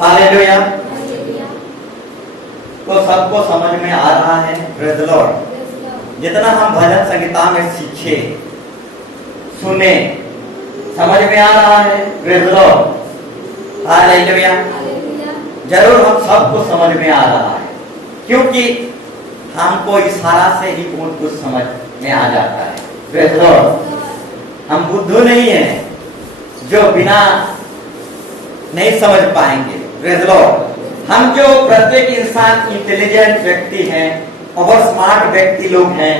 Hallelujah. तो सबको समझ में आ रहा है? Praise the Lord. जितना हम भजन संगीता में सीखे, सुने, समझ में आ रहा है? Praise the Lord. हालेलुया। जरूर हम सबको समझ में आ रहा है, क्योंकि हमको इशारा से ही बहुत कुछ समझ में आ जाता है। Praise the Lord. हम बुद्धू नहीं हैं जो बिना नहीं समझ पाएंगे। Praise the Lord. हम जो प्रत्येक इंसान इंटेलिजेंट व्यक्ति हैं और स्मार्ट व्यक्ति लोग हैं,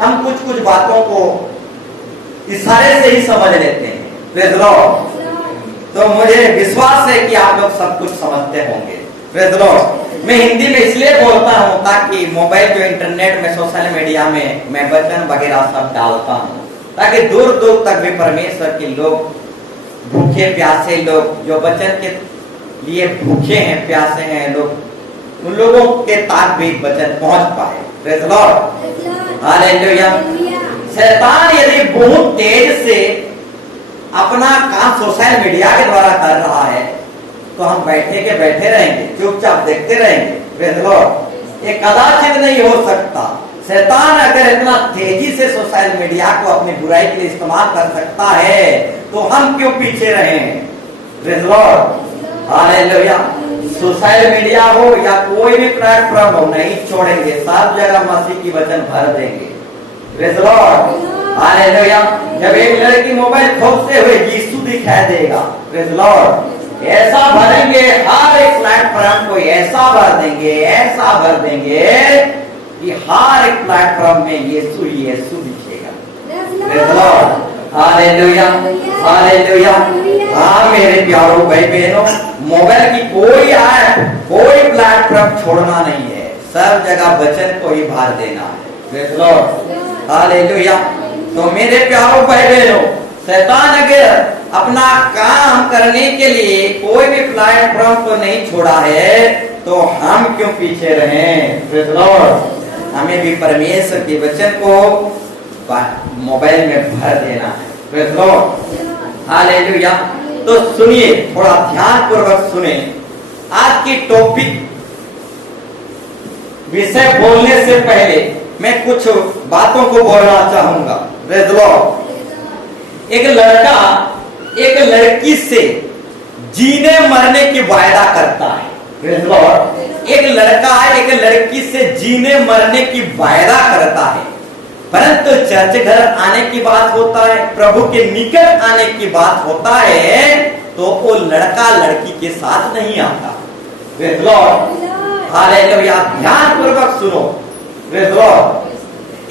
हम कुछ कुछ बातों को इशारे से ही समझ लेते हैं। Praise the Lord. तो मुझे विश्वास है कि आप लोग सब कुछ समझते होंगे। Praise the Lord. मैं हिंदी में इसलिए बोलता हूँ ताकि मोबाइल जो इंटरनेट में सोशल मीडिया में मैं वचन वगैरह सब डालता हूँ, ताकि दूर दूर तक भी परमेश्वर के लोग, भूखे प्यासे लोग जो वचन के लिए भूखे हैं, प्यासे हैं लोग, उन लोगों के तक भी वचन पहुंच पाए। Praise the Lord. हालेलुया। शैतान यदि बहुत तेज से अपना काम सोशल मीडिया के द्वारा कर रहा है, तो हम बैठे के बैठे रहेंगे, चुपचाप देखते रहेंगे। Praise the Lord. ये कदाचित नहीं हो सकता। शैतान अगर इतना तेजी से सोशल मीडिया को अपनी बुराई के लिए इस्तेमाल कर सकता है, तो हम क्यों पीछे रहें? Praise the Lord. Hallelujah. Social media हो या कोई भी प्लेटफॉर्म हो, नहीं छोड़ेंगे, सब जगह मसीह की वचन भर देंगे। Praise the Lord. हालेलुया। जब एक लड़की मोबाइल खोलते हुए यीशु दिखाई देगा, प्रेज़ द लॉर्ड, ऐसा भरेंगे, हर एक प्लेटफॉर्म को ऐसा भर देंगे, ऐसा भर देंगे कि हर एक प्लेटफॉर्म में यीशु यीशु दिखेगा। Praise the Lord. Hallelujah. Hallelujah. हाँ मेरे प्यारों भाई बहनों, मोबाइल की कोई ऐप, कोई प्लेटफॉर्म छोड़ना नहीं है, सब जगह वचन को ही भर देना है। Praise the Lord. हालेलुया। तो मेरे प्यारों भाई बहनों, शैतान अगर अपना काम करने के लिए कोई भी प्लेटफॉर्म को नहीं छोड़ा है, तो हम क्यों पीछे रहें? Praise the Lord. हमें भी परमेश्वर के वचन को मोबाइल में भर देना है। Praise the Lord. हालेलुया। तो सुनिए, थोड़ा ध्यान पूर्वक सुने। आज की टॉपिक विषय बोलने से पहले मैं कुछ बातों को बोलना चाहूंगा। Praise the Lord. एक लड़का एक लड़की से जीने मरने की वायदा करता है। Praise the Lord. एक लड़का एक लड़की से जीने मरने की वायदा करता है, परंतु चर्च घर आने की बात होता है, प्रभु के निकट आने की बात होता है, तो वो लड़का लड़की के साथ नहीं आता। Praise the Lord. हालेलुया। ध्यान पूर्वक सुनो। Praise the Lord.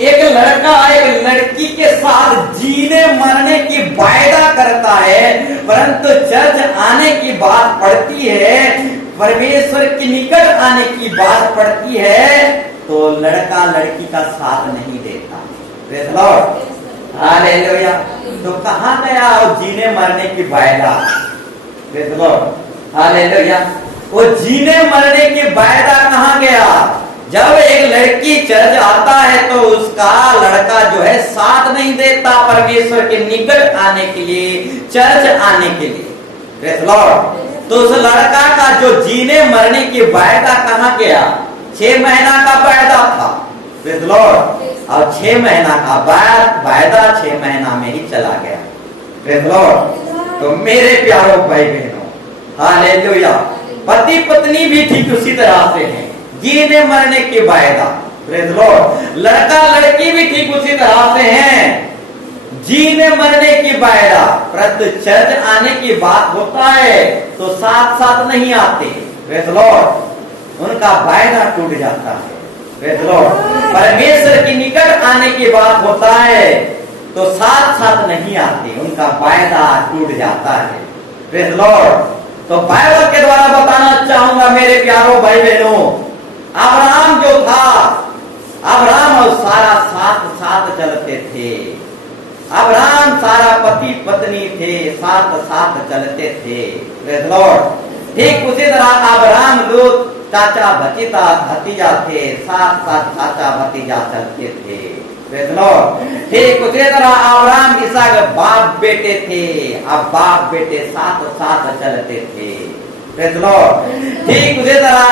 एक लड़का एक लड़की के साथ जीने मरने की वायदा करता है, परंतु चर्च आने की बात पड़ती है, परमेश्वर के निकट आने की बात पड़ती है, तो लड़का लड़की का साथ नहीं देता। Praise the Lord. हालेलुया। तो कहाँ गया वो जीने मरने की वायदा? Praise the Lord. हालेलुया। वो जीने मरने की वायदा कहाँ गया? जब एक लड़की चर्च आता है तो उसका लड़का जो है साथ नहीं देता परमेश्वर के निकट आने के लिए, चर्च आने के लिए। Praise the Lord. तो उस लड़का का जो जीने मरने की वायदा कहाँ गया? 6 महीना का वायदा था। Praise the Lord. और 6 महीना का वायदा 6 महीना में ही चला गया। Praise the Lord. तो मेरे प्यारों भाई बहनों, हालेलुया, पति पत्नी भी ठीक उसी तरह से हैं, जीने मरने की वायदा। Praise the Lord. लड़का लड़की भी ठीक उसी तरह से हैं, जीने मरने की वायदा, परंतु चर्च आने की बात होता है तो साथ साथ नहीं आते। Praise the Lord. उनका वायदा टूट जाता है। Praise the Lord. परमेश्वर के निकट आने की बात होता है तो साथ साथ नहीं आते, उनका वायदा टूट जाता है। Praise the Lord. तो बाइबल के द्वारा बताना चाहूंगा मेरे प्यारों भाई बहनों, अब्राहम जो था, अब्राहम और सारा साथ साथ चलते थे। अब्राहम सारा पति पत्नी थे, साथ साथ चलते थे। Praise the Lord. ठीक उसी तरह अब्राहम लोग चाचा भतीजा थे, साथ साथ चाचा भतीजा चलते थे। Praise the Lord. ठीक उसी तरह अब्राहम इसहाक बाप बेटे थे, अब बाप बेटे साथ साथ चलते थे। Praise the Lord. ठीक उसी तरह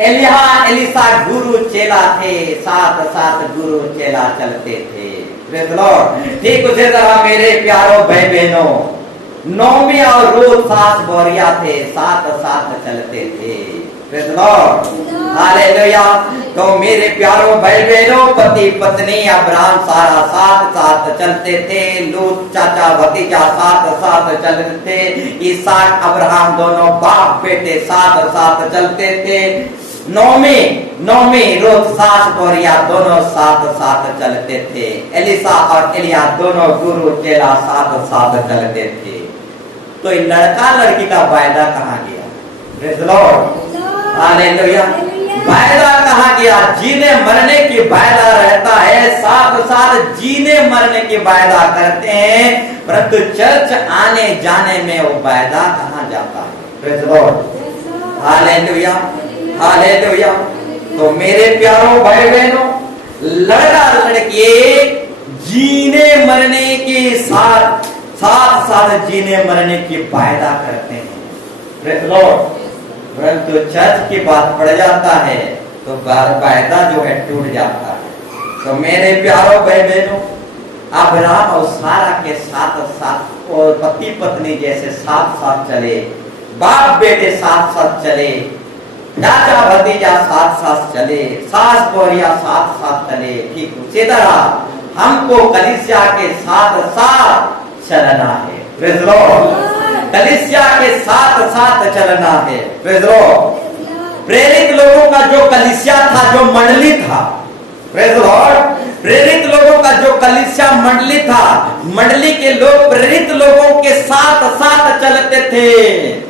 एलिशा गुरु चेला थे, साथ साथ गुरु चेला चलते थे। Praise the Lord. ठीक उसी तरह मेरे प्यारों भाई बहनों, नौमी और रूत सास बोरिया थे, साथ साथ चलते थे। Praise the Lord, hallelujah. तो मेरे प्यारों भाई बहनों, पति पत्नी अब्राहम सारा साथ साथ चलते थे, लूत चाचा भतीजा साथ साथ चलते थे, इसहाक अब्राहम दोनों बाप बेटे साथ साथ चलते थे। नौमी रूत सास बोरिया दोनों साथ साथ चलते थे। एलिशा और एलिया दोनों गुरु चेला साथ साथ चलते थे। तो लड़का लड़की का वायदा कहाँ गया? Praise the Lord, hallelujah. वायदा कहाँ गया? जीने मरने की वायदा रहता है, साथ साथ जीने मरने की वायदा करते हैं, परंतु चर्च आने जाने में वो वायदा कहाँ जाता है? Praise the Lord, hallelujah, hallelujah. तो मेरे प्यारों भाई बहनों, लड़का लड़की जीने मरने के साथ साथ जीने मरने की वायदा करते हैं। Praise the Lord. परंतु चर्च की बात पड़ जाता है तो वायदा जो है टूट जाता है। तो मेरे प्यारों भाई बहनों, अब्राहम और सारा के साथ साथ और पति पत्नी जैसे साथ साथ चले, बाप बेटे साथ साथ चले, चाचा भतीजा साथ साथ चले, सास बोरिया साथ साथ चले। ठीक उसी तरह हमको कलीसिया के साथ साथ चलना है। Praise the Lord. कलीसिया के साथ साथ चलना है। Praise the Lord. प्रेरित लोगों का जो कलीसिया था, जो मंडली था, प्रेज द लॉर्ड, प्रेरित लोगों का जो कलीसिया मंडली था, मंडली के लोग प्रेरित लोगों के साथ साथ चलते थे।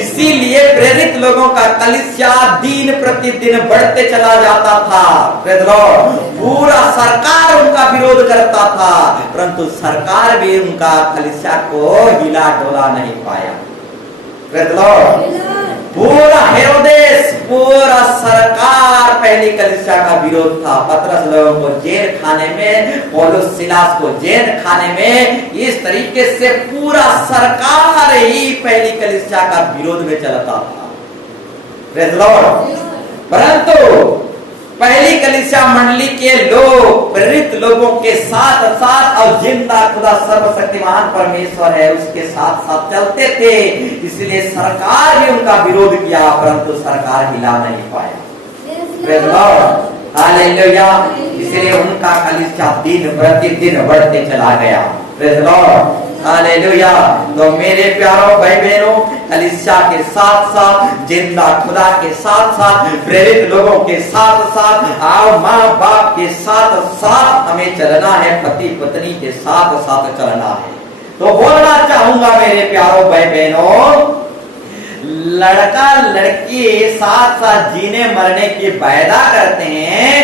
इसीलिए प्रेरित लोगों का कलीसिया दिन प्रतिदिन बढ़ते चला जाता था। पूरा सरकार उनका विरोध करता था, परंतु सरकार भी उनका कलीसिया को हिला डोला नहीं पाया। पूरा हेरोदेस, पूरा सरकार पहली कलीसिया का विरोध था। पतरस लोगों को जेल खाने में, पौलुस सिलास को जेल खाने में, इस तरीके से पूरा सरकार ही पहली कलीसिया का विरोध में चलता था। Praise Lord. परंतु पहली कलीसिया मंडली के लोग प्रेरित लोगों के साथ साथ और जिंदा खुदा सर्वशक्तिमान परमेश्वर है उसके साथ साथ चलते थे। इसलिए सरकार भी उनका विरोध किया, परंतु सरकार हिला नहीं पाया। Praise lord, hallelujah. इसलिए उनका कलीसिया दिन प्रतिदिन बढ़ते चला गया। Praise lord, hallelujah. तो मेरे प्यारों भाई बहनों, कलीसिया के साथ साथ, जिंदा खुदा के साथ साथ, प्रेरित लोगों के साथ साथ, और माँ बाप के साथ साथ हमें चलना है, पति पत्नी के साथ साथ चलना है। तो बोलना चाहूंगा मेरे प्यारों भाई बहनों, लड़का लड़की साथ साथ जीने मरने की वायदा करते हैं,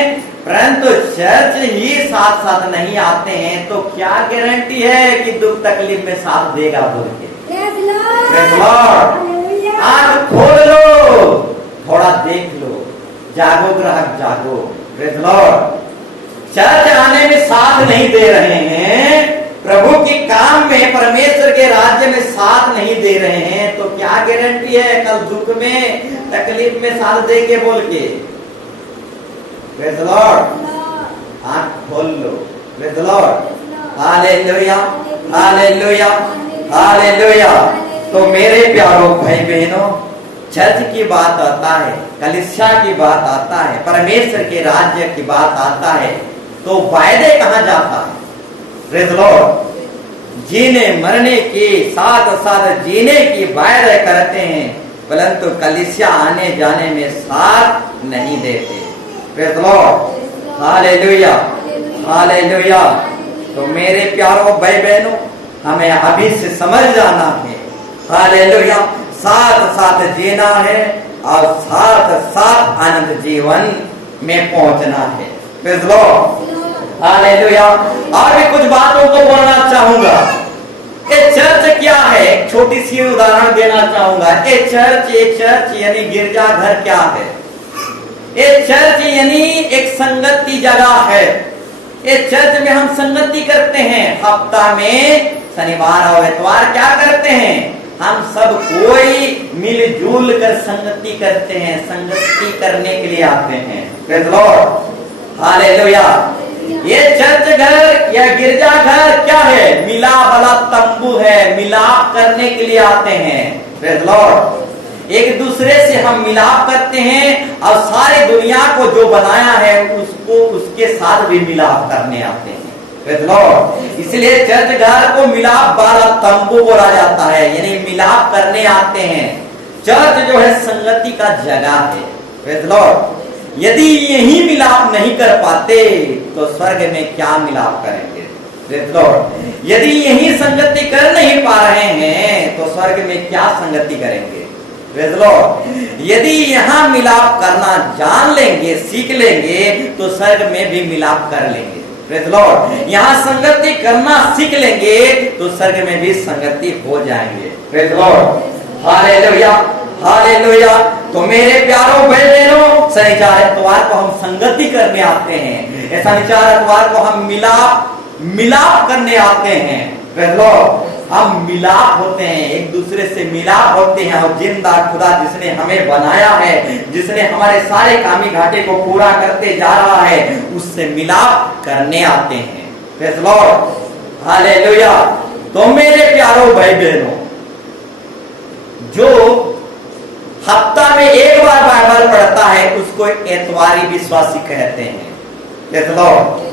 परंतु चर्च ही साथ साथ नहीं आते हैं, तो क्या गारंटी है कि दुख तकलीफ में साथ देगा बोल के? Praise lord. आंख खोल लो, थोड़ा देख लो, जागो ग्राहक जागो। Praise Lord. चर्च आने में साथ नहीं दे रहे हैं, प्रभु के काम में, परमेश्वर के राज्य में साथ नहीं दे रहे हैं, तो क्या गारंटी है कल दुख में तकलीफ में साथ देंगे बोल के? Praise lord. आंख खोल लो। Praise lord, hallelujah, hallelujah, hallelujah. तो मेरे प्यारों भाई बहनों, चर्च की बात आता है, कलीसिया की बात आता है, परमेश्वर के राज्य की बात आता है, तो वायदे कहाँ जाता है? Praise Lord. जीने मरने की साथ साथ जीने की वायदे करते हैं, परंतु कलीसिया आने जाने में साथ नहीं देते। Praise lord, hallelujah, hallelujah. तो मेरे प्यारों भाई बहनों, हमें अभी से समझ जाना है, हालेलुया, साथ साथ जीना है और साथ साथ आनंद जीवन में पहुंचना है। Praise lord, hallelujah. और भी कुछ बातों को बोलना चाहूंगा। ये चर्च क्या है, एक छोटी सी उदाहरण देना चाहूंगा। ये चर्च यानी गिरजाघर क्या है? ये चर्च यानी एक संगत की जगह है। ये चर्च में हम संगति करते हैं, हफ्ता में शनिवार और इतवार क्या करते हैं? हम सब कोई मिलजुल कर संगति करते हैं, संगति करने के लिए आते हैं। Praise the Lord, hallelujah. ये चर्च घर या गिरजा घर क्या है? मिलाप वाला तंबू है, मिलाप करने के लिए आते हैं। प्रेज़ द लॉर्ड, एक दूसरे से हम मिलाप करते हैं और सारी दुनिया को जो बनाया है उसको उसके साथ भी मिलाप करने आते हैं। प्रेज़ द लॉर्ड, इसलिए चर्च घर को मिलाप वाला तंबू बोला जाता है, यानी मिलाप करने आते हैं। चर्च जो है संगति का जगह है। प्रेज़ द लॉर्ड, यदि यही मिलाप नहीं कर पाते तो स्वर्ग में क्या मिलाप करेंगे? प्रेज़ द लॉर्ड, यदि यही संगति कर नहीं पा रहे हैं तो स्वर्ग में क्या संगति करेंगे? प्रेज़ द लॉर्ड, यदि यहाँ मिलाप करना जान लेंगे, सीख लेंगे तो स्वर्ग में भी मिलाप कर लेंगे। प्रेज़ द लॉर्ड, यहाँ संगति करना सीख लेंगे तो स्वर्ग में भी संगति हो जाएंगे। Praise the Lord, hallelujah, hallelujah. तो मेरे प्यारों भाई बहनों, शनिवार इतवार को हम संगति करने आते हैं, शनिवार इतवार को हम मिलाप करने आते हैं। प्रेज़ द लॉर्ड, हम मिलाप होते हैं, एक दूसरे से मिलाप होते हैं और जिंदा खुदा जिसने हमें बनाया है, जिसने हमारे सारे कामी घाटे को पूरा करते जा रहा है, उससे मिलाप करने आते हैं। Praise the Lord, hallelujah. तो मेरे प्यारों भाई बहनों, जो हफ्ता में एक बार बाइबल पढ़ता है उसको एतवारी विश्वासी कहते हैं। प्रेज़ द लॉर्ड,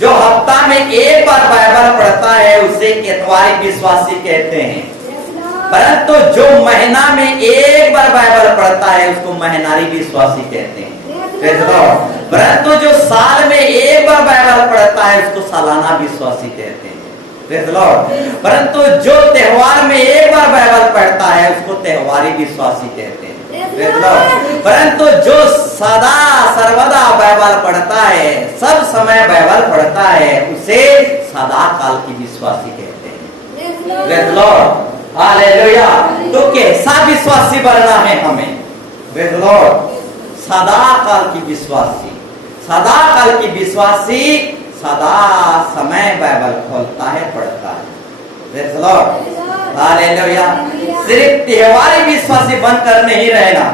जो हफ्ता में एक बार बाइबल पढ़ता है उसे एतवारी विश्वासी कहते हैं। परंतु जो महीना में एक बार बाइबल पढ़ता है उसको महीनारी विश्वासी कहते हैं। प्रेज़ द लॉर्ड, परंतु जो साल में एक बार बाइबल पढ़ता है उसको सालाना विश्वासी कहते हैं। प्रेज़ द लॉर्ड, परंतु जो त्योहार में एक बार बाइबल पढ़ता है उसको त्योहारी विश्वासी कहते हैं। प्रेज़ द लॉर्ड, परंतु जो सदा सर्वदा बाइबल पढ़ता है, सब समय बाइबल पढ़ता है, उसे सदा काल की विश्वासी कहते हैं। Praise the Lord, hallelujah. तो कैसा विश्वासी बनना है हमें? प्रेज़ द लॉर्ड, सदा काल की विश्वासी। सदा काल की विश्वासी सदा समय बाइबल खोलता है, पढ़ता है। Praise the Lord, hallelujah. सिर्फ त्योहारी विश्वासी बनकर नहीं रहना,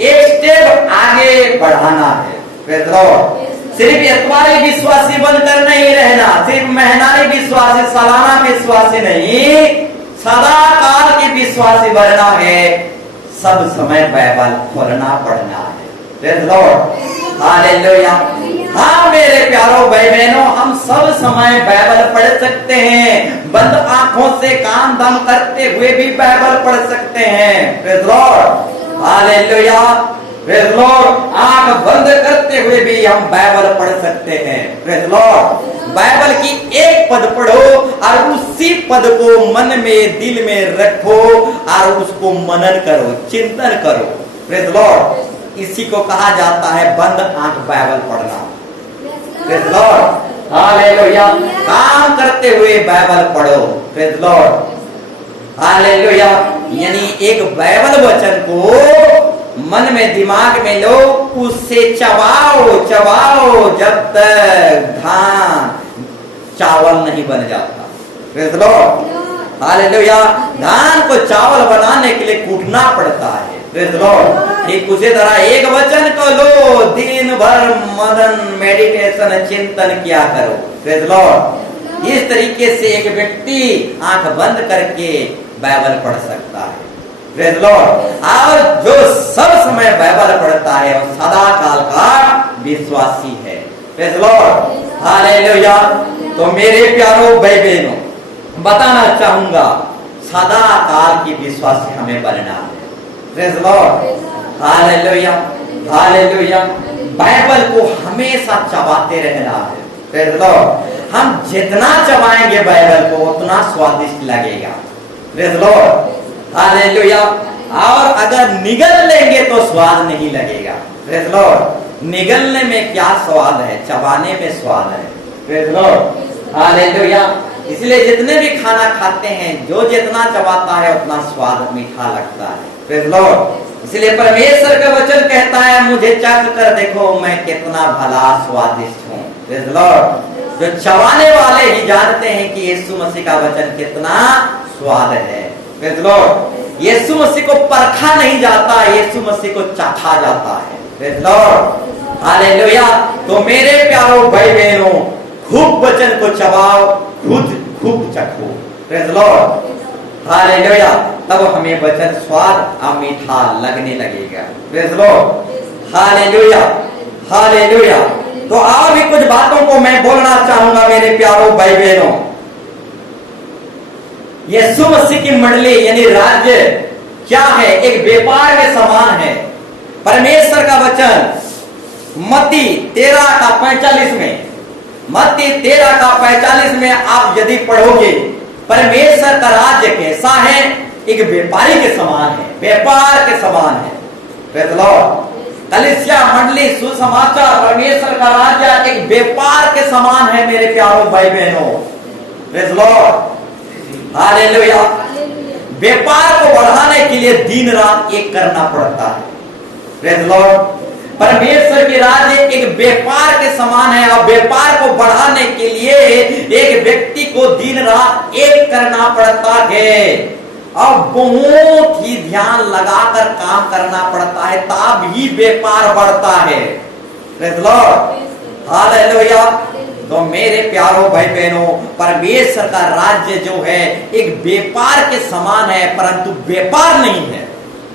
एक स्टेप आगे बढ़ाना है। प्रेज़ द लॉर्ड, सिर्फ एतवारी विश्वासी बनकर नहीं रहना, सिर्फ महीनारी विश्वासी, सालाना विश्वासी नहीं, सदा काल की विश्वासी बनना है। सब समय बाइबल खोलना पढ़ना है। Praise the Lord, hallelujah. हाँ मेरे प्यारों भाई बहनों, हम सब समय बाइबल पढ़ सकते हैं, बंद आंखों से काम दाम करते हुए भी बाइबल पढ़ सकते हैं। Praise the Lord, hallelujah. Praise the Lord, आंख बंद करते हुए भी हम बाइबल पढ़ सकते हैं। प्रेज़ द लॉर्ड, बाइबल की एक पद पढ़ो और उसी पद को मन में दिल में रखो और उसको मनन करो, चिंतन करो। प्रेज़ द लॉर्ड, इसी को कहा जाता है बंद आंख बाइबल पढ़ना। Praise the Lord, hallelujah. काम करते हुए बाइबल पढ़ो। Praise the Lord, hallelujah. यानी एक बाइबल वचन को मन में दिमाग में लो, उससे चबाओ चबाओ जब तक धान चावल नहीं बन जाता। Praise the Lord, hallelujah. धान को चावल बनाने के लिए कूटना पड़ता है। प्रेज़ द लॉर्ड, ठीक उसी तरह एक वचन को लो, दिन भर मनन मेडिटेशन चिंतन किया करो। प्रेज़ द लॉर्ड, इस तरीके से एक व्यक्ति आंख बंद करके बाइबल पढ़ सकता है। प्रेज़ द लॉर्ड, और जो सब समय बाइबल पढ़ता है वो सदा काल का विश्वासी है। Praise the Lord, hallelujah. तो मेरे प्यारों भाई बहनों, बताना चाहूंगा सदा काल की विश्वासी हमें बनना है। Praise the Lord, hallelujah, hallelujah. Bible को हमेशा चबाते रहना है। प्रेज़ द लॉर्ड, हम जितना चबाएंगे बाइबल को उतना स्वादिष्ट लगेगा। Praise the Lord, hallelujah. और अगर निगल लेंगे तो स्वाद नहीं लगेगा। प्रेज़ द लॉर्ड, निगलने में क्या स्वाद है, चबाने में स्वाद है। Praise the Lord, hallelujah. इसलिए जितने भी खाना खाते हैं, जो जितना चबाता है उतना स्वाद मीठा लगता है। प्रेज़ द लॉर्ड, इसलिए परमेश्वर का वचन कहता है मुझे चख कर देखो मैं कितना भला स्वादिष्ट हूँ। प्रेज़ द लॉर्ड, जो चबाने वाले ही जानते हैं कि यीशु मसीह का वचन कितना स्वाद है। प्रेज़ द लॉर्ड, यीशु मसीह को परखा नहीं जाता, यीशु मसीह को चाखा जाता है। Praise lord, hallelujah. तो मेरे प्यारो भाई बहनों, खूब वचन को चबाओ, खुद खूब चखो। Praise lord, hallelujah. तब हमें वचन स्वाद और मीठा लगने लगेगा। Praise lord, hallelujah, hallelujah. तो और भी कुछ बातों को मैं बोलना चाहूंगा मेरे प्यारो भाई बहनों। यीशु मसीह की मंडली यानी राज्य क्या है? एक व्यापार के समान है। परमेश्वर का वचन मत्ती 13:45 में, मत्ती 13:45 में आप यदि पढ़ोगे, परमेश्वर का राज्य कैसा है? एक व्यापारी के समान है, व्यापार के समान है। प्रेज़ लॉर्ड, कलीसिया मंडली सुसमाचार परमेश्वर का राज्य एक व्यापार के समान है मेरे प्यारों भाई बहनों। Praise lord, hallelujah. व्यापार को बढ़ाने के लिए दिन रात एक करना पड़ता है। प्रेज़ लॉर्ड, परमेश्वर की राज्य एक व्यापार के समान है और व्यापार को बढ़ाने के लिए एक व्यक्ति को दिन रात एक करना पड़ता है और बहुत ही ध्यान लगाकर काम करना पड़ता है, तब ही व्यापार बढ़ता है। Praise lord, hallelujah. तो मेरे प्यारों भाई बहनों, परमेश्वर का राज्य जो है एक व्यापार के समान है, परंतु व्यापार नहीं है।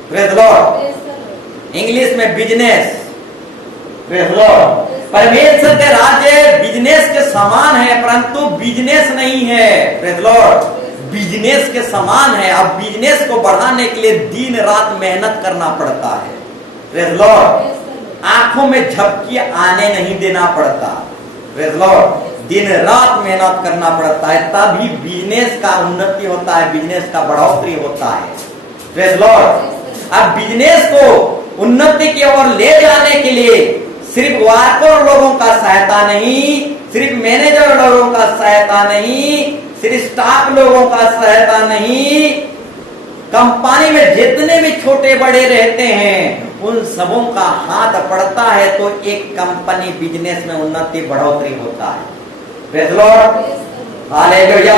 प्रेज़ लॉर्ड, इंग्लिश में बिजनेस। प्रेज़ लॉर्ड, परमेश्वर के राज्य बिजनेस के समान है, परंतु बिजनेस नहीं है। प्रेज़ लॉर्ड, बिजनेस के समान है। अब बिजनेस को बढ़ाने के लिए दिन रात मेहनत करना पड़ता है। प्रेज़ लॉर्ड, आंखों में झपकी आने नहीं देना पड़ता। प्रेज़ लॉर्ड, दिन रात मेहनत करना पड़ता है, तभी बिजनेस का उन्नति होता है, बिजनेस का बढ़ोतरी होता है। प्रेज़ लॉर्ड, अब बिजनेस को उन्नति की ओर ले जाने के लिए सिर्फ वर्कर लोगों का सहायता नहीं, सिर्फ मैनेजर लोगों का सहायता नहीं, सिर्फ स्टाफ लोगों का सहायता नहीं, कंपनी में जितने भी छोटे बड़े रहते हैं उन सबों का हाथ पड़ता है, तो एक कंपनी बिजनेस में उन्नति बढ़ोतरी होता है। Praise lord, hallelujah.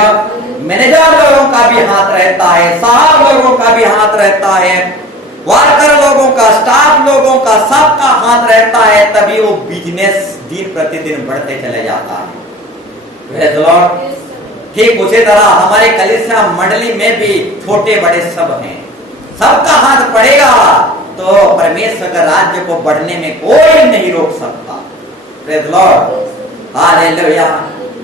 मैनेजर लोगों का भी हाथ रहता है, साहब लोगों का भी हाथ रहता है, वर्कर लोगों का, स्टाफ लोगों का, सबका हाथ रहता है, तभी वो बिजनेस दिन प्रतिदिन बढ़ते चले जाता है। प्रेज़ लॉर्ड, ठीक उसी तरह हमारे कलीसिया मंडली में भी छोटे बड़े सब हैं, सबका हाथ पड़ेगा तो परमेश्वर का राज्य को बढ़ने में कोई नहीं रोक सकता। Praise lord, hallelujah.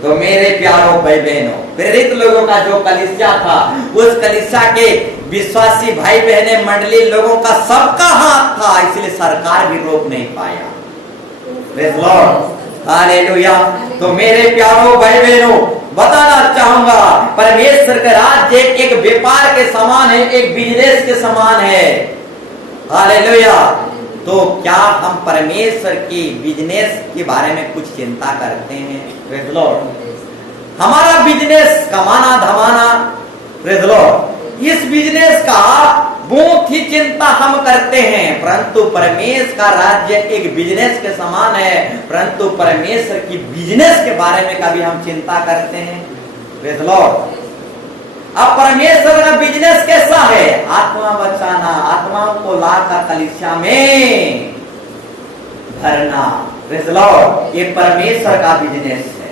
तो मेरे प्यारों भाई बहनों, प्रेरित लोगों का जो कलीसिया था, उस कलीसिया के विश्वासी भाई बहने मंडली लोगों का सबका हाथ था, इसलिए सरकार भी रोक नहीं पाया। Praise lord, hallelujah. तो मेरे प्यारों भाई बहनों, बताना चाहूंगा, परमेश्वर का राज्य एक व्यापार के समान है, एक बिजनेस के समान है। हालेलुया। तो क्या हम परमेश्वर की बिजनेस के बारे में कुछ चिंता करते हैं? प्रेज़ लॉर्ड, हमारा बिजनेस कमाना धमाना, प्रेज़ लॉर्ड, इस बिजनेस का बहुत ही चिंता हम करते हैं, परंतु परमेश्वर का राज्य एक बिजनेस के समान है, परंतु परमेश्वर की बिजनेस के बारे में कभी हम चिंता करते हैं? प्रेज़ लॉर्ड, अब परमेश्वर का बिजनेस कैसा है? आत्मा बचाना, आत्माओं को लाकर कलीसिया में भरना। प्रेज़ लॉर्ड, ये परमेश्वर का बिजनेस है।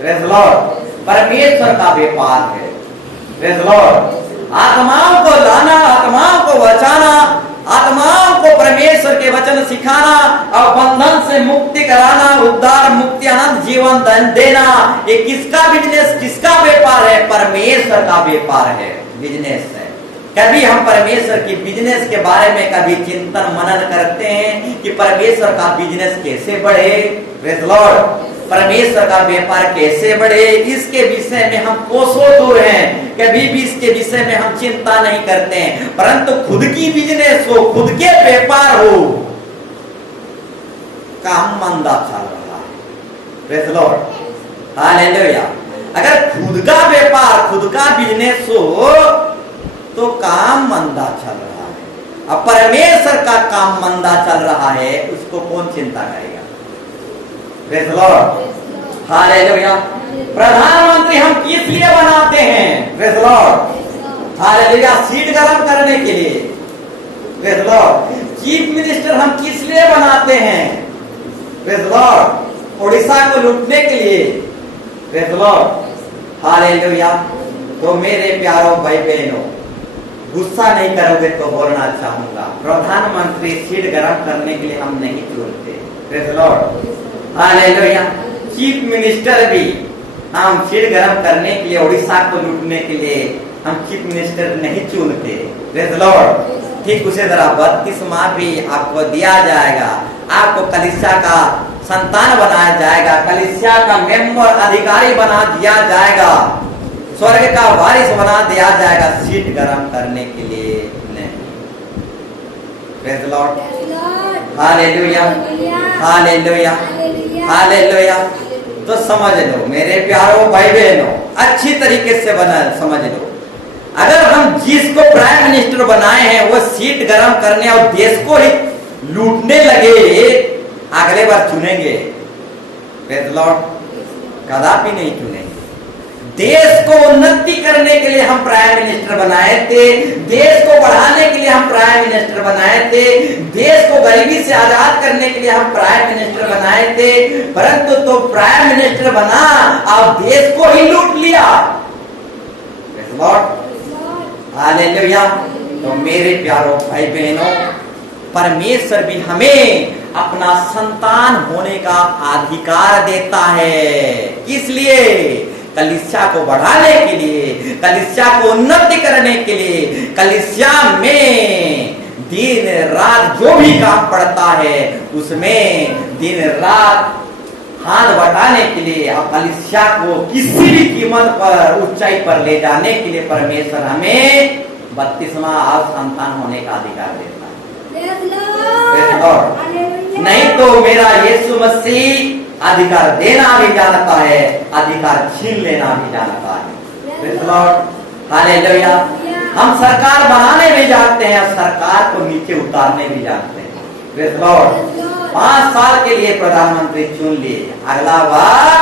प्रेज़ लॉर्ड, परमेश्वर का व्यापार है। प्रेज़ लॉर्ड, आत्माओं को लाना, आत्माओं को बचाना, आत्माओं को परमेश्वर के वचन सिखाना और बंधन से मुक्ति कराना, उद्धार, मुक्ति, अनंत जीवन देना, ये किसका बिजनेस, किसका व्यापार है? परमेश्वर का व्यापार है, बिजनेस है। कभी हम परमेश्वर की बिजनेस के बारे में कभी चिंतन मनन करते हैं कि परमेश्वर का बिजनेस कैसे बढ़े? प्रेज़ लॉर्ड, परमेश्वर का व्यापार कैसे बढ़े, इसके विषय में हम कोसों दूर हैं, कभी भी इसके विषय में हम चिंता नहीं करते हैं, परंतु खुद की बिजनेस हो, खुद के व्यापार हो, काम मंदा चल रहा है। Praise lord, hallelujah. अगर खुद का व्यापार, खुद का बिजनेस हो तो काम मंदा चल रहा है। अब परमेश्वर का काम मंदा चल रहा है, उसको कौन चिंता करेगा? Praise lord, hallelujah. प्रधानमंत्री हम किस लिए बनाते हैं? प्रेज़ लॉर्ड, हालेलुया, सीट गरम करने के लिए। Praise Lord. चीफ मिनिस्टर हम किस लिए बनाते हैं? Praise Lord. उड़ीसा को लूटने के लिए। Praise Lord. हालेलुया। तो मेरे प्यारों भाई बहनों, गुस्सा नहीं करोगे तो बोलना चाहूंगा, प्रधानमंत्री सीट गरम करने के लिए हम नहीं चुनते। Praise Lord. Hallelujah. Chief minister भी हम सीट गरम करने के लिए, उड़ीसा को लूटने के लिए हम चीफ मिनिस्टर नहीं चुनते। Praise Lord. ठीक उसे तरह 32वां भी आपको दिया जाएगा। आपको कलीसिया का संतान बनाया जाएगा, कलीसिया का मेंबर अधिकारी बना दिया जाएगा, स्वर्ग का वारिस बना दिया जाएगा, सीट गरम करने के लिए नहीं। Praise Lord. Hallelujah, hallelujah, hallelujah. तो समझ लो मेरे प्यारों भाई बहनों, अच्छी तरीके से बना समझ लो, अगर हम जिसको प्राइम मिनिस्टर बनाए हैं वो सीट गरम करने और देश को ही लूटने लगे, अगले बार चुनेंगे? प्रेज लॉर्ड, कदापि नहीं चुनेंगे। देश को उन्नति करने के लिए हम प्राइम मिनिस्टर बनाए थे, देश को बढ़ाने के लिए हम प्राइम मिनिस्टर बनाए थे, देश को गरीबी से आजाद करने के लिए हम प्राइम मिनिस्टर बनाए थे, परंतु तो प्राइम मिनिस्टर बना और देश को ही लूट लिया। Praise Lord. हालेलुया। तो मेरे प्यारों भाई बहनों, परमेश्वर भी हमें अपना संतान होने का अधिकार देता है। किस लिए? कलीसिया को बढ़ाने के लिए, कलीसिया को उन्नति करने के लिए, कलीसिया में दिन रात जो भी काम पड़ता है उसमें दिन रात हाथ बटाने के लिए और कलीसिया को किसी भी कीमत पर ऊंचाई पर ले जाने के लिए परमेश्वर हमें 32वां और संतान होने का अधिकार देता है। नहीं तो मेरा यीशु मसीह अधिकार देना भी जानता है, अधिकार छीन लेना भी जानता है। हालेलुया। हम सरकार बनाने भी जानते हैं और सरकार को नीचे उतारने भी जानते हैं। Praise Lord. 5 साल के लिए प्रधानमंत्री चुन लिए, अगला बार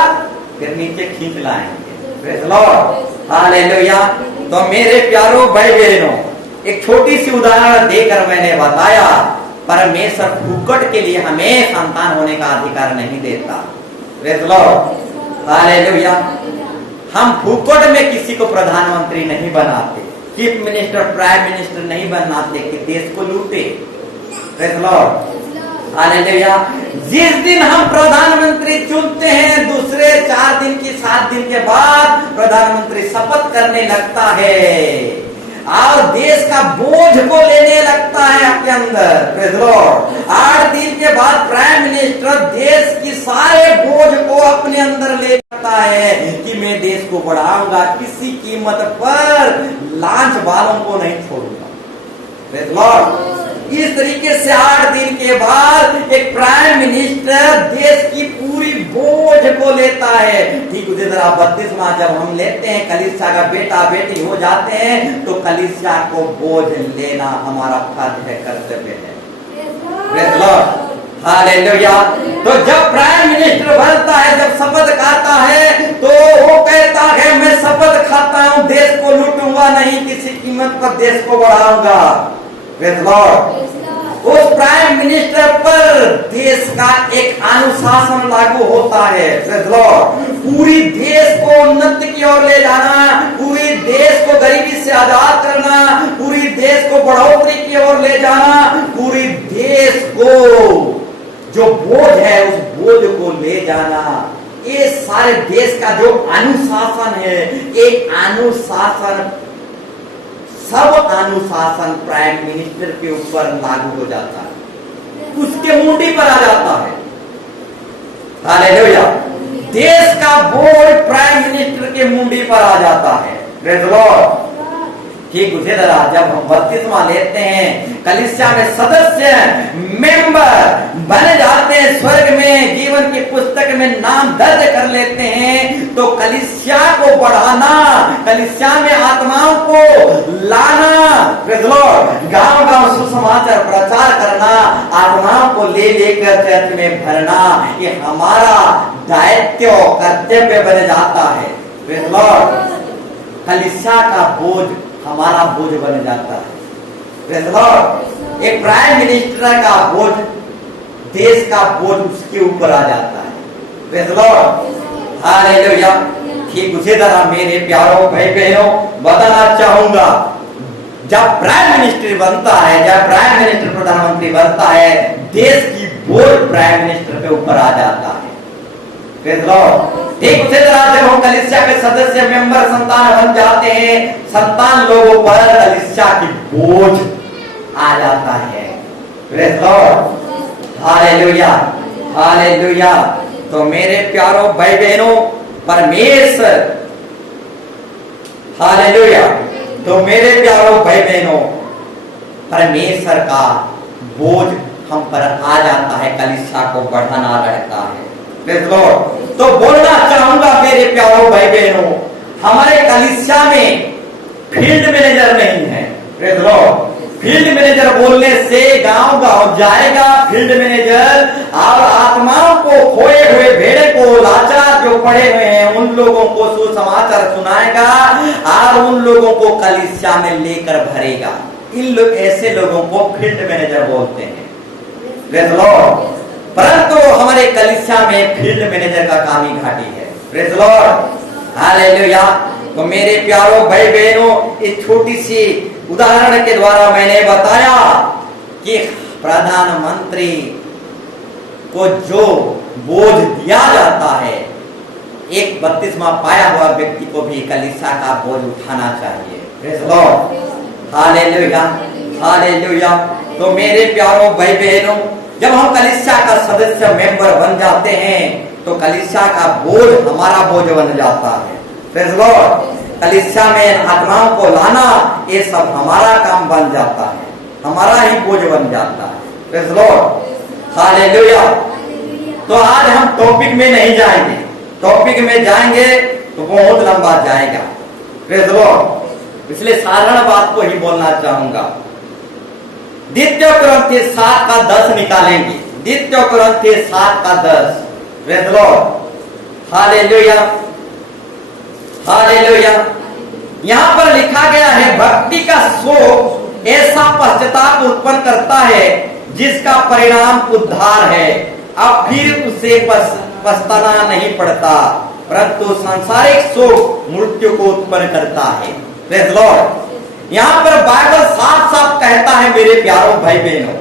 फिर नीचे खींच लाएंगे। Praise Lord. हालेलुया। तो मेरे प्यारों भाई बहनों, एक छोटी सी उदाहरण देकर मैंने बताया, परमेश्वर फुकट के लिए हमें संतान होने का अधिकार नहीं देता। Praise Lord. हालेलुया। हम फुकट में किसी को प्रधानमंत्री नहीं बनाते, चीफ मिनिस्टर प्राइम मिनिस्टर नहीं बनाते कि देश को लूटे। Praise Lord. हालेलुया। जिस दिन हम प्रधानमंत्री चुनते हैं, दूसरे 4 दिन की 7 दिन के बाद प्रधानमंत्री शपथ करने लगता है और देश का बोझ को लेने लगता है आपके अंदर। Praise Lord. 8 दिन के बाद प्राइम मिनिस्टर देश की सारे बोझ को अपने अंदर ले लगता है कि मैं देश को बढ़ाऊंगा, किसी कीमत पर लांच वालों को नहीं छोड़ूंगा। Praise Lord. इस तरीके से 8 दिन के बाद एक प्राइम मिनिस्टर देश की पूरी बोझ को लेता है। ठीक उसी तरह 32वां जब हम लेते हैं, कलीसिया का बेटा बेटी हो जाते हैं, तो कलीसिया को बोझ लेना हमारा फर्ज है, कर्तव्य है। Praise Lord. हालेलुया। तो जब प्राइम मिनिस्टर बनता है, जब शपथ खाता है, तो वो कहता है मैं शपथ खाता हूं देश को लूटूंगा नहीं, किसी कीमत पर देश को बढ़ाऊंगा। Praise Lord. उस प्राइम मिनिस्टर पर देश का एक अनुशासन लागू होता है। Praise Lord. पूरी देश को उन्नति की ओर ले जाना, पूरी देश को गरीबी से आजाद करना, पूरी देश को बढ़ोतरी की ओर ले जाना, पूरी देश को जो बोझ है उस बोझ को ले जाना, ये सारे देश का जो अनुशासन है, एक अनुशासन, सब अनुशासन प्राइम मिनिस्टर के ऊपर लागू हो जाता है, उसके मुंडी पर आ जाता है। हालेलुया। देश का बोझ प्राइम मिनिस्टर के मुंडी पर आ जाता है। Praise Lord. ठीक उसी तरह जब हम 32वां लेते हैं, कलीसिया में सदस्य मेंबर बन जाते हैं, स्वर्ग में जीवन की पुस्तक में नाम दर्ज कर लेते हैं, तो कलीसिया को बढ़ाना, कलीसिया में आत्माओं को लाना, प्रेज लॉर्ड, गांव-गांव सुसमाचार प्रचार करना, आत्माओं को ले लेकर चर्च में भरना, ये हमारा दायित्व कर्तव्य बन जाता है। Praise Lord. कलीसिया का बोझ हमारा बोझ बन जाता है। Praise the Lord. एक प्राइम मिनिस्टर का बोझ, देश का बोझ उसके ऊपर आ जाता है। Praise the Lord. हालेलुया। ठीक उसी तरह मेरे प्यारों भाई बहनों बताना चाहूंगा, जब प्राइम मिनिस्टर बनता है, जब प्राइम मिनिस्टर प्रधानमंत्री बनता है, देश की बोझ प्राइम मिनिस्टर के ऊपर आ जाता है। Praise the Lord. ठीक उसी तरह जब हम कलीसिया के सदस्य मेंबर संतान बन जाते हैं, संतान लोगों पर कलीसिया की बोझ आ जाता है। Praise the Lord. Hallelujah, hallelujah. तो मेरे प्यारों भाई बहनों, परमेश्वर, हालेलुया, तो मेरे प्यारों भाई बहनों, परमेश्वर का बोझ हम पर आ जाता है, कलीसिया को बढ़ाना रहता है। Praise the Lord. तो बोलना चाहूंगा मेरे प्यारों भाई बहनों, हमारे कलीसिया में फील्ड मैनेजर नहीं है। Praise the Lord. Field manager बोलने से गांव गांव जाएगा फील्ड मैनेजर, और आत्माओं को, खोए हुए भेड़े को, लाचार जो पड़े हुए हैं उन लोगों को सुसमाचार सुनाएगा और उन लोगों को कलीसिया में लेकर भरेगा। ऐसे लोगों को फील्ड मैनेजर बोलते हैं। Praise the Lord. परंतु हमारे कलीसिया में फील्ड मैनेजर का काम ही घाटी है। Praise the Lord. हालेलुया। तो मेरे प्यारों भाई बहनों, इस छोटी सी उदाहरण के द्वारा मैंने बताया कि प्रधानमंत्री को जो बोझ दिया जाता है, एक बपतिस्मा पाया हुआ व्यक्ति को भी कलीसिया का बोझ उठाना चाहिए। Praise the Lord. Hallelujah, hallelujah. तो मेरे प्यारों भाई बहनों, जब हम कलीसिया का सदस्य मेंबर बन जाते हैं तो कलीसिया का बोझ हमारा बोझ बन जाता है। Praise the Lord. कलीसिया में आत्माओं को लाना, ये सब हमारा काम बन जाता है, हमारा ही बोझ बन जाता है। Praise the Lord. हालेलुया। तो आज हम टॉपिक में नहीं जाएंगे, टॉपिक में जाएंगे तो बहुत लंबा जाएगा। Praise the Lord. इसलिए साधारण बात को ही बोलना चाहूंगा। द्वितीय कुरिन्थियों 7 का 10 निकालेंगे। द्वितीय कुरिन्थियों 7 का 10। Praise the Lord. Hallelujah, hallelujah. यहां पर लिखा गया है, भक्ति का शोक ऐसा पश्चाताप उत्पन्न करता है जिसका परिणाम उद्धार है, अब फिर उसे पछताना नहीं पड़ता, परंतु सांसारिक शोक मृत्यु को उत्पन्न करता है। Praise the Lord. यहां पर बाइबल साफ साफ कहता है मेरे प्यारों भाई बहनों,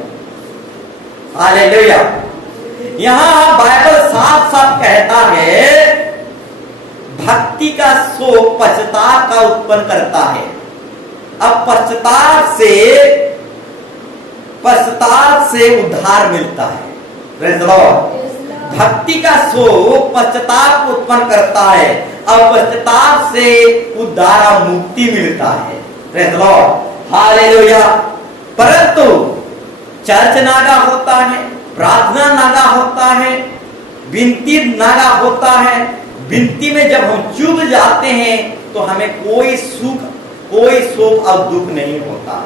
हालेलुया। यहां बाइबल साफ साफ कहता है, भक्ति का शोक पश्चाताप का उत्पन्न करता है। अब पश्चाताप से उद्धार मिलता है। Praise the Lord. भक्ति का शोक पश्चाताप उत्पन्न करता है, अब पश्चाताप से उद्धार और मुक्ति मिलता है। Praise the Lord. हालेलुया। परंतु चर्च नागा होता है, प्रार्थना नागा होता है, विनती नागा होता है। विनती में जब हम चूक जाते हैं तो हमें कोई सुख, कोई शोक और दुख नहीं होता।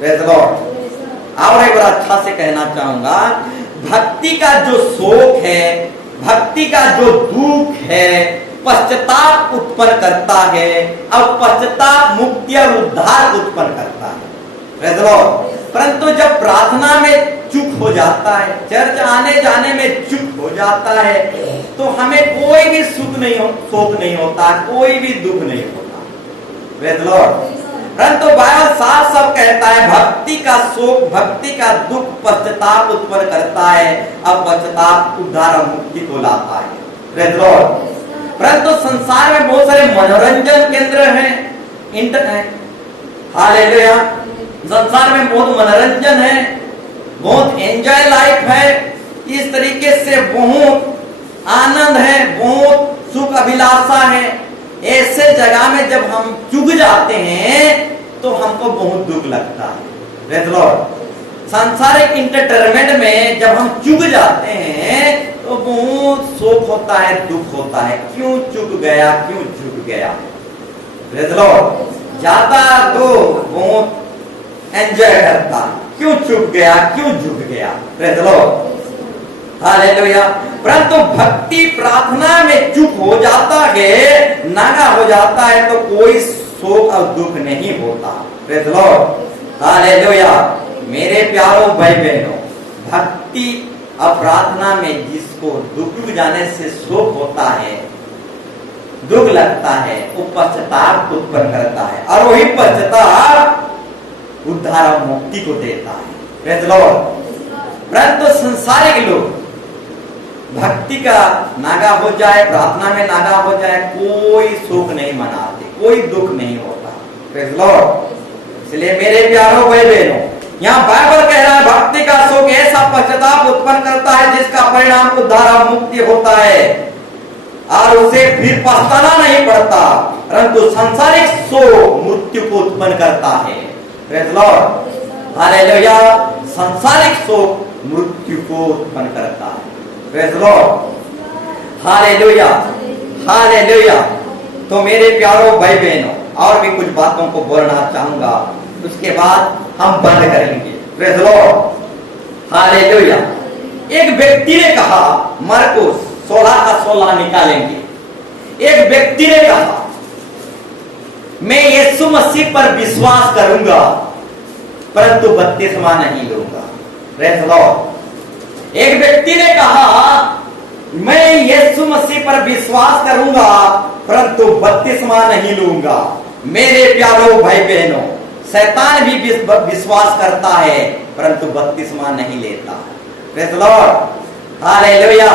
Praise the Lord. और एक बार अच्छा से कहना चाहूंगा, भक्ति का जो शोक है, भक्ति का जो दुख है, पश्चाताप उत्पन्न करता है, और पश्चाताप मुक्ति और उद्धार उत्पन्न करता है। Praise the Lord. परंतु जब प्रार्थना में चूक हो जाता है, चर्च आने जाने में चूक हो जाता है, तो हमें कोई भी सुख नहीं हो, शोक नहीं होता, कोई भी दुख नहीं होता। Praise the Lord. परंतु बाइबल साफ साफ कहता है, भक्ति का शोक, भक्ति का दुख पश्चाताप उत्पन्न करता है, अब पश्चाताप उद्धार और मुक्ति को लाता है। Praise the Lord. परंतु संसार में बहुत सारे मनोरंजन केंद्र हैं, इंटरनेट, हालेलुया। संसार में बहुत मनोरंजन है, बहुत एंजॉय लाइफ है, इस तरीके से बहुत आनंद है, बहुत सुख अभिलाषा है। ऐसे जगह में जब हम चूक जाते हैं तो हमको बहुत दुख लगता है। Praise the Lord. सांसारिक एंटरटेनमेंट में जब हम चूक जाते हैं तो बहुत शोक होता है, दुख होता है, क्यों चूक गया, क्यों चूक गया। Praise the Lord. जाता तो बहुत एंजॉय करता, क्यों चूक गया, क्यों झुक गया। Praise the Lord. हालेलुया। परंतु भक्ति प्रार्थना में चूक हो जाता है, नागा हो जाता है, तो कोई शोक और दुख नहीं होता। Praise the Lord, hallelujah. मेरे प्यारों भाई बहनों, भक्ति और प्रार्थना में जिसको दुख जाने से शोक होता है, दुख लगता है, वो पश्चाताप उत्पन्न करता है और वही पश्चाताप उद्धार और मुक्ति को देता है। Praise the Lord. परंतु संसारिक लोग भक्ति का नागा हो जाए, प्रार्थना में नागा हो जाए, कोई शोक नहीं मनाते, कोई दुख नहीं होता। Praise the Lord. इसलिए मेरे प्यारों भाई बहनों, यहाँ बाइबल कह रहा है भक्ति का शोक ऐसा पश्चाताप उत्पन्न करता है जिसका परिणाम उद्धार और मुक्ति होता है और उसे फिर पछताना नहीं पड़ता, परंतु सांसारिक शोक मृत्यु को उत्पन्न करता है। Praise the Lord, hallelujah. सांसारिक शोक मृत्यु को उत्पन्न करता है। Praise the Lord, hallelujah, hallelujah. तो मेरे प्यारों भाई बहनों, और भी कुछ बातों को बोलना चाहूंगा, उसके बाद हम बंद करेंगे। Praise the Lord, hallelujah. एक व्यक्ति ने कहा, मरकुस 16:16 निकालेंगे। एक व्यक्ति ने कहा, मैं यीशु मसीह पर विश्वास करूंगा परंतु बपतिस्मा नहीं लूंगा। Praise the Lord. एक व्यक्ति ने कहा, मैं यीशु मसीह पर विश्वास करूंगा परंतु बपतिस्मा नहीं लूंगा। मेरे प्यारों भाई बहनों, शैतान भी विश्वास करता है परंतु बपतिस्मा नहीं लेता। Praise the Lord, hallelujah,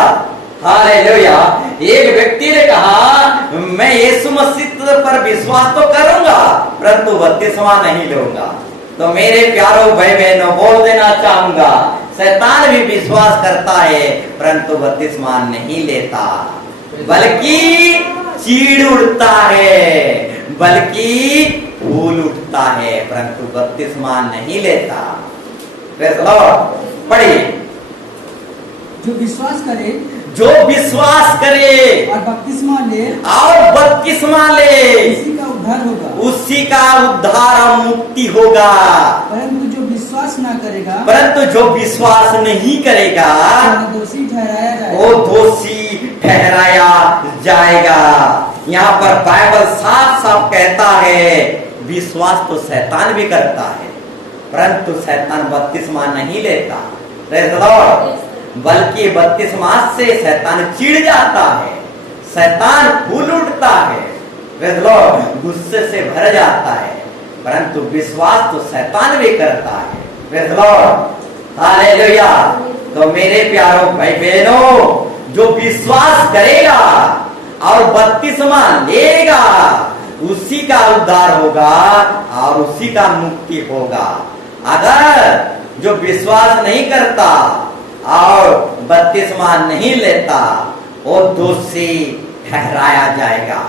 hallelujah. एक व्यक्ति ने कहा, मैं यीशु मसीह पर विश्वास तो करूंगा परंतु बपतिस्मा नहीं लूंगा। तो मेरे प्यारों भाई बहनों, बोल देना चाहूंगा, शैतान भी विश्वास करता है परंतु बपतिस्मा नहीं लेता, बल्कि चीड़ उड़ता है, बल्कि फूल उठता है, परंतु बपतिस्मा नहीं लेता। Praise the Lord. पढ़िए, जो विश्वास करे, जो विश्वास करे और बपतिस्मा ले, और बपतिस्मा ले, उसी का उद्धार होगा, उसी का उद्धार और मुक्ति होगा। परंतु जो विश्वास ना करेगा, परंतु जो विश्वास नहीं करेगा, वो दोषी ठहराया जाएगा। वो दोषी ठहराया जाएगा। यहाँ पर बाइबल साफ साफ कहता है, विश्वास तो शैतान भी करता है परंतु शैतान बपतिस्मा नहीं लेता। Praise the Lord. बल्कि बपतिस्मा से शैतान चिढ़ जाता है, शैतान फूल उठता है, प्रेज़ द लॉर्ड, गुस्से से भर जाता है, परंतु विश्वास तो शैतान भी करता है। Praise the Lord, hallelujah. तो मेरे प्यारों भाई बहनों, जो विश्वास करेगा और बपतिस्मा लेगा, उसी का उद्धार होगा और उसी का मुक्ति होगा। अगर जो विश्वास नहीं करता और बपतिस्मा नहीं लेता, वो दोषी ठहराया जाएगा।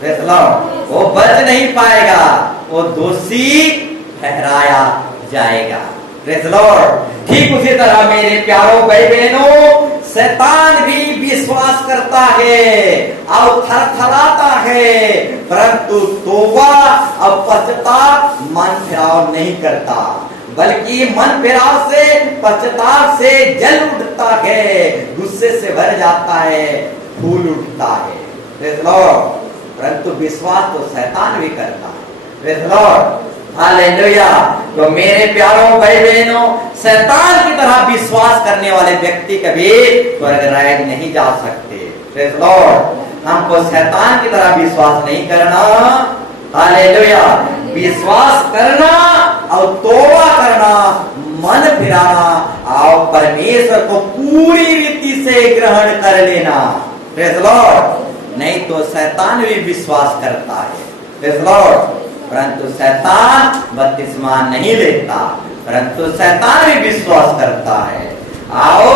Praise the Lord. वो बच नहीं पाएगा, वो दोषी ठहराया जाएगा। Praise the Lord. ठीक उसी तरह मेरे प्यारों भाई बहनों, शैतान भी विश्वास करता है और थरथराता है, परंतु तौबा और पश्चाताप मन फिराव नहीं करता, बल्कि मन फिराव से, पश्चाताप से जल उठता है, गुस्से से भर जाता है, फूल उठता है। Praise the Lord. परंतु विश्वास तो शैतान भी करता है। Praise the Lord, hallelujah. तो मेरे प्यारों भाई बहनों, शैतान की तरह विश्वास करने वाले व्यक्ति कभी स्वर्ग राज्य नहीं जा सकते। Praise the Lord. हमको शैतान की तरह विश्वास नहीं करना, हालेलुया। विश्वास करना और तौबा करना, मन फिराना और परमेश्वर को पूरी रीति से ग्रहण कर लेना। Praise the Lord. नहीं तो शैतान भी विश्वास करता है। Praise the Lord. परंतु शैतान बपतिस्मा नहीं लेता, परंतु शैतान भी विश्वास करता है और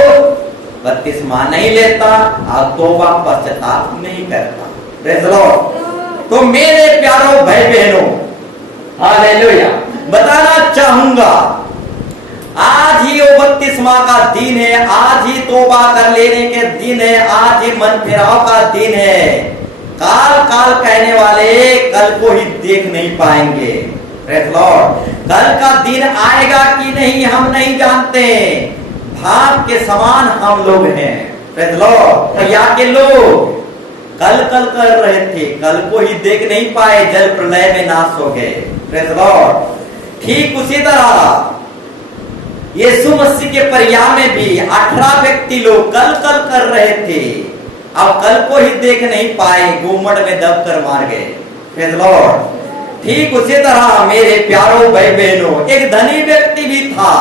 बपतिस्मा नहीं लेता और तौबा पश्चाताप नहीं करता। Praise the Lord. तो मेरे प्यारों भाई बहनों, हालेलुया, बताना चाहूंगा, आज ही वो बपतिस्मा का दिन है, आज ही तौबा कर लेने के दिन है, आज ही मन फिराव का दिन है। काल काल कहने वाले कल को ही देख नहीं पाएंगे। Praise the Lord. कल का दिन आएगा कि नहीं हम नहीं जानते, भाग के समान हम लोग हैं। Praise the Lord. तो या के लोग कल कल कर रहे थे, कल को ही देख नहीं पाए, जल प्रलय में नाश हो गए। Praise the Lord. ठीक उसी तरह यीशु मसीह के परिवार में भी 18 व्यक्ति लोग कल कल कर रहे थे, अब कल को ही देख नहीं पाए, गुम्मट में दब कर मार गए। Praise the Lord. ठीक उसी तरह मेरे प्यारों भाई बहनों, एक धनी व्यक्ति भी था,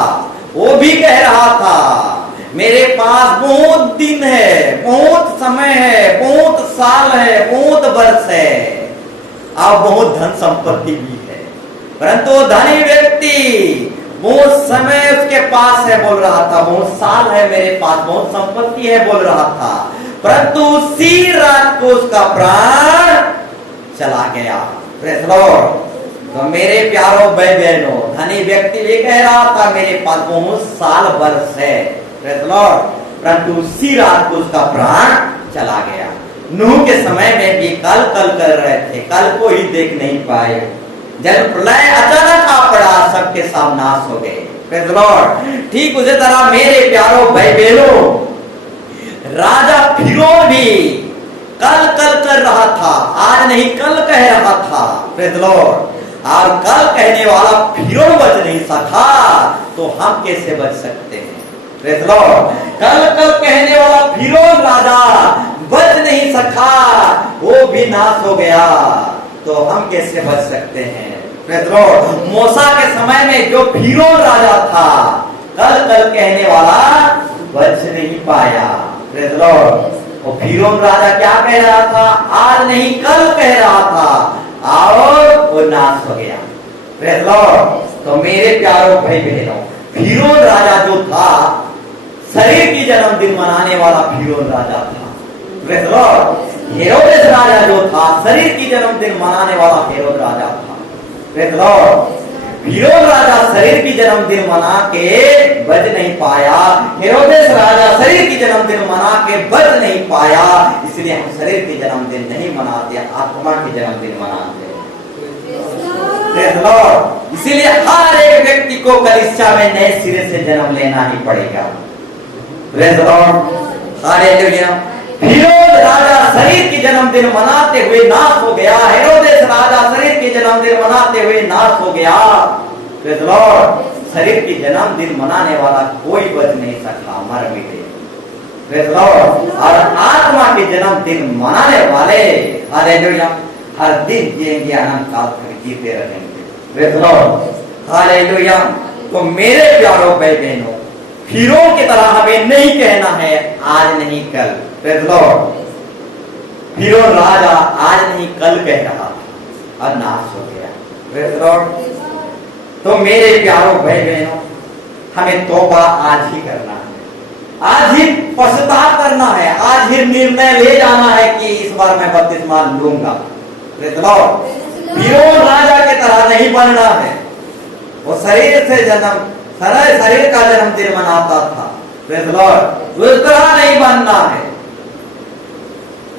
वो भी कह रहा था मेरे पास बहुत दिन है, बहुत समय है, बहुत साल है, बहुत वर्ष है, अब बहुत धन संपत्ति भी है, परंतु धनी व्यक्ति बहुत समय उसके पास है बोल रहा था, बहुत साल है मेरे पास, बहुत संपत्ति है बोल रहा था, परंतु उसी रात को उसका प्राण चला गया। Praise the Lord. तो मेरे प्यारों भाई बहनों, धनी व्यक्ति भी कह रहा था मेरे पास बहुत साल वर्ष है, प्रेज़ द लॉर्ड, परंतु उसी रात को उसका प्राण चला गया। नूह के समय में भी कल कल कर रहे थे, कल को ही देख नहीं पाए, जल प्रलय अचानक आ पड़ा, सबके सब नाश हो गए। Praise the Lord. ठीक उसी तरह मेरे प्यारों भाई बहनों, राजा फिरौन भी कल कल कर रहा था, आज नहीं कल कह रहा था। Praise the Lord. और कल कहने वाला फिरौन बच नहीं सका, तो हम कैसे बच सकते हैं? Praise the Lord. कल कल कहने वाला फिरौन राजा बच नहीं सका, वो भी नाश हो गया, तो हम कैसे बच सकते हैं? Praise the Lord. मूसा के समय में जो फिरौन राजा था, कल कल कहने वाला बच नहीं पाया। Praise the Lord. वो फिरौन राजा क्या कह रहा था? आज नहीं कल कह रहा था, और वो नाश हो गया। Praise the Lord. तो मेरे प्यारों भाई बहनों, फिरौन राजा जो था, शरीर की जन्मदिन मनाने वाला फिरौन राजा था। Praise the lord. हेरोदेस राजा जो था, शरीर की जन्मदिन मनाने वाला हेरोद राजा था। Praise the Lord. फिरौन राजा शरीर की जन्मदिन मना के बच नहीं पाया, हेरोदेस राजा शरीर की जन्मदिन मना के बच नहीं पाया, इसलिए हम शरीर की जन्मदिन नहीं मनाते, आत्मा की जन्मदिन मनाते। Praise the Lord. इसीलिए हर एक व्यक्ति को कलीसिया में नए सिरे से जन्म लेना ही पड़ेगा। Praise the Lord. हालेलुया। फिरौन राजा शरीर की जन्मदिन मनाते हुए नाश हो गया, हेरोदेस राजा शरीर की जन्मदिन मनाते हुए नाश हो गया। Praise the Lord. शरीर की जन्मदिन मनाने वाला कोई बच नहीं सका, मर भी गए। Praise the Lord. और आत्मा के जन्मदिन मनाने वाले हालेलुया हर दिन जिएंगे, अनंत काल तक जीते रहेंगे। Praise the Lord. हालेलुया। तो मेरे प्यारों भाई बहनों, फिरौन की तरह हमें नहीं कहना है आज नहीं कल। Praise the Lord. फिरौन राजा आज नहीं कल कह रहा था और नाश हो गया। Praise the Lord. तो मेरे प्यारों भाई बहनों, हमें तौबा आज ही करना है, आज ही पश्चाताप करना है, आज ही निर्णय ले जाना है कि इस बार मैं बपतिस्मा लूंगा। Praise the Lord. फिरौन राजा की तरह नहीं बनना है, वो शरीर से शरीर का जन्मदिन मनाता था। Praise the Lord. उस तरह नहीं बनना है।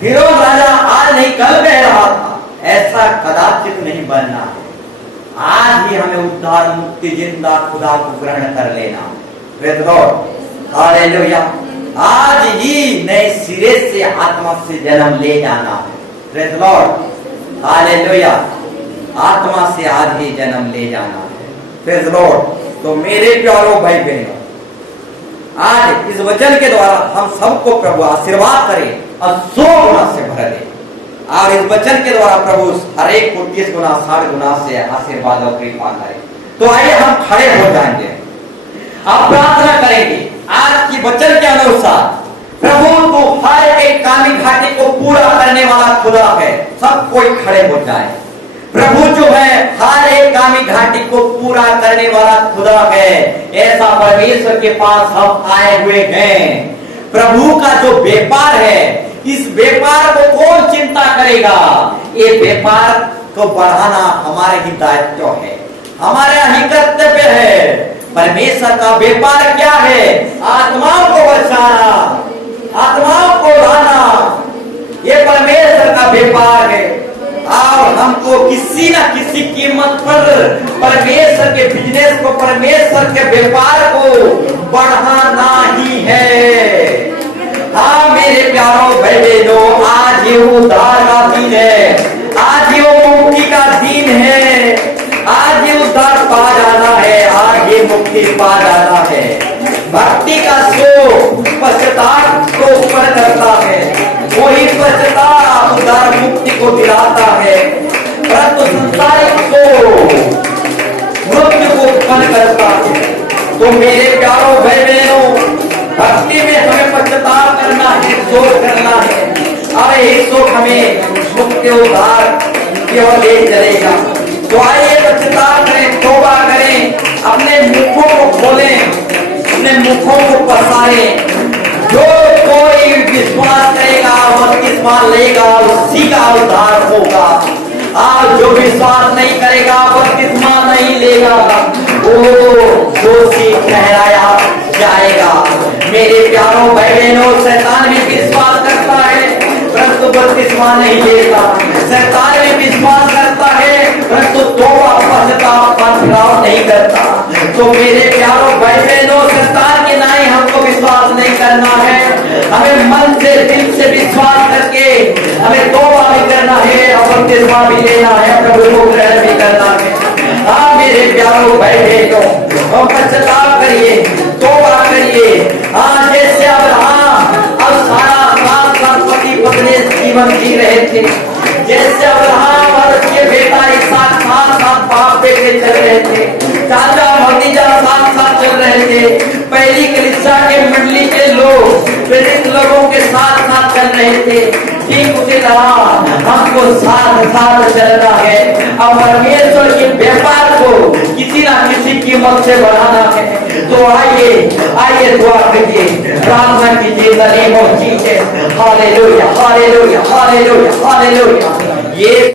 फिरौन राजा आज नहीं कल कह रहा था, ऐसा कदाचित नहीं बनना है। आज ही हमें उद्धार मुक्ति जिंदा खुदा को ग्रहण कर लेना। Praise the Lord. हालेलुया। आज ही नए सिरे से आत्मा से जन्म ले जाना है। Praise the Lord. हालेलुया। आत्मा से आज ही जन्म ले जाना है। Praise the Lord. तो मेरे प्यारों भाई बहनों, आज इस वचन के द्वारा हम सबको प्रभु आशीर्वाद करे और 100 गुना से भर दे, और इस वचन के द्वारा प्रभु हर एक को 30 गुना 60 गुना से आशीर्वाद और कृपा करे। तो आइए हम खड़े हो जाएंगे, आप प्रार्थना करेंगे आज की वचन के अनुसार। प्रभु तो हर एक कामी घाटी को पूरा करने वाला खुदा है। सब कोई खड़े हो जाए। प्रभु जो है हर एक कामी घाटी को पूरा करने वाला खुदा है। ऐसा परमेश्वर के पास हम आए हुए हैं। प्रभु का जो व्यापार है, इस व्यापार को कौन चिंता करेगा? ये व्यापार को बढ़ाना हमारे ही दायित्व है, हमारे ही कर्तव्य है। परमेश्वर का व्यापार क्या है? आत्माओं को बचाना, आत्माओं को लाना, ये परमेश्वर का व्यापार है। और हमको किसी न किसी कीमत पर परमेश्वर के बिजनेस को, परमेश्वर के व्यापार को बढ़ाना ही है। हाँ मेरे प्यारों भाई बहनों, आज ये मुक्ति पा जाता है। भक्ति का शोक पश्चाताप को ऊपर करता है, वही पश्चाताप उदार मुक्ति को दिलाता है, परंतु संसारिक शोक मृत्यु को उत्पन्न करता है। तो मेरे प्यारों भाई बहनों, भक्ति में हमें पश्चाताप करना है, शोक करना है। अरे ये शोक हमें मुक्ति उद्धार केवल ले चलेगा। तो आइए पश्चाताप करें, तौबा करें, अपने मुखों को खोलें, अपने मुखों को पसारें। जो कोई विश्वास करेगा, बपतिस्मा लेगा, उसी का उद्धार होगा। आज जो विश्वास नहीं करेगा, बपतिस्मा नहीं लेगा, वो दोषी ठहराया जाएगा। मेरे प्यारों भाई बहनों, शैतान भी विश्वास करता है परंतु बपतिस्मा नहीं लेता। शैतान भी विश्वास करता है परंतु तौबा पश्चाताप का फिराव नहीं करता। तो मेरे प्यारों भाई बहनों, शैतान के नाई हमको विश्वास नहीं करना है। हमें मन से दिल से विश्वास करके हमें तौबा भी करना है और बपतिस्मा भी लेना है, प्रभु को ग्रहण भी करना है। हाँ मेरे प्यारों भाई बहनों, हम पश्चाताप करिए, तौबा करिए। हाँ जैसे अब्राहम अब सारा पति पत्नी जीवन जी रहे थे, जैसे अब्राहम और उसके बेटा इसहाक साथ बाप बेटे चल रहे थे, चाचा भतीजा साथ चल रहे थे। पहली कलीसिया के मंडली के लोग प्रेरित लोगों के साथ चल रहे थे। ठीक उसी तरह हमको साथ चलना है और परमेश्वर के व्यापार को किसी ना किसी कीमत से बढ़ाना है। तो आइए दुआ कीजिए, प्रार्थना कीजिए, in the name of Jesus. Hallelujah hallelujah hallelujah hallelujah. ये